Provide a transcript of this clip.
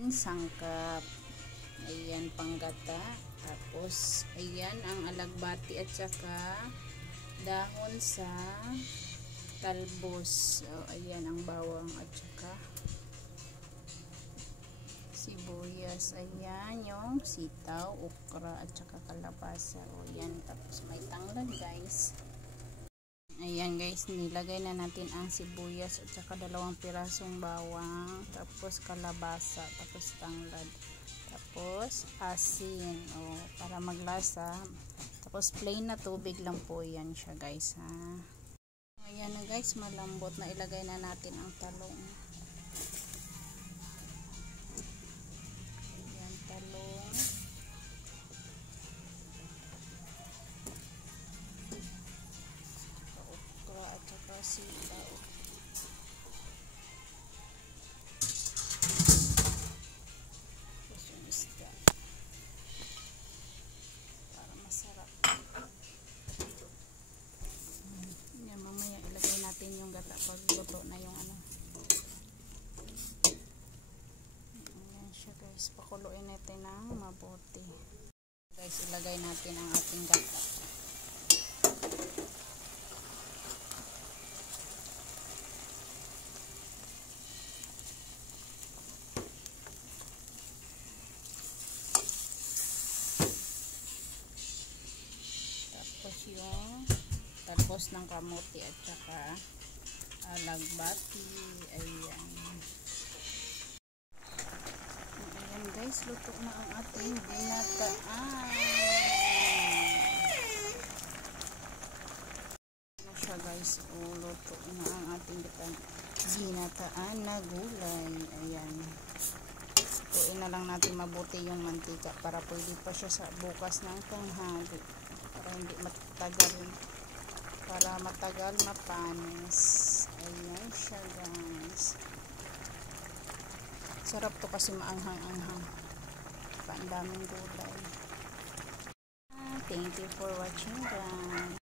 ating sangkap. Ayan, panggata. Tapos, ayan ang alagbati at saka dahon sa talbos. So, ayan ang bawang at saka sibuyas. Ayan yung sitaw, okra at saka kalabasa. O, ayan. Tapos, may tanglad, guys. Ayan guys, nilagay na natin ang sibuyas at saka 2 pirasong bawang, tapos kalabasa, tapos tanglad, tapos asin, para maglasa. Tapos plain na tubig lang po yan siya guys, ha. Ayan na guys, malambot na. Ilagay na natin ang talong. Ayan, talong. At saka sitaw. Tapos yung isda. Para masarap. Yan, mamaya ilagay natin yung gata pag luto na yung ano. Ayan siya guys. Pakuluin natin ng mabuti. Guys, ilagay natin ang ating gata. Yung talbos ng kamote at saka alagbati. Ayan. Ayan guys, luto na ang ating binataan. Ano siya guys, luto na ang ating binataan na gulay. Ayan. Lutuin na lang natin mabuti yung mantika para pwede pa siya sa bukas ng tanghali. Para hindi matagal mapanis. Ayan siya guys. Sarap to kasi maanghang-anghang. Ang daming gulay. Thank you for watching guys.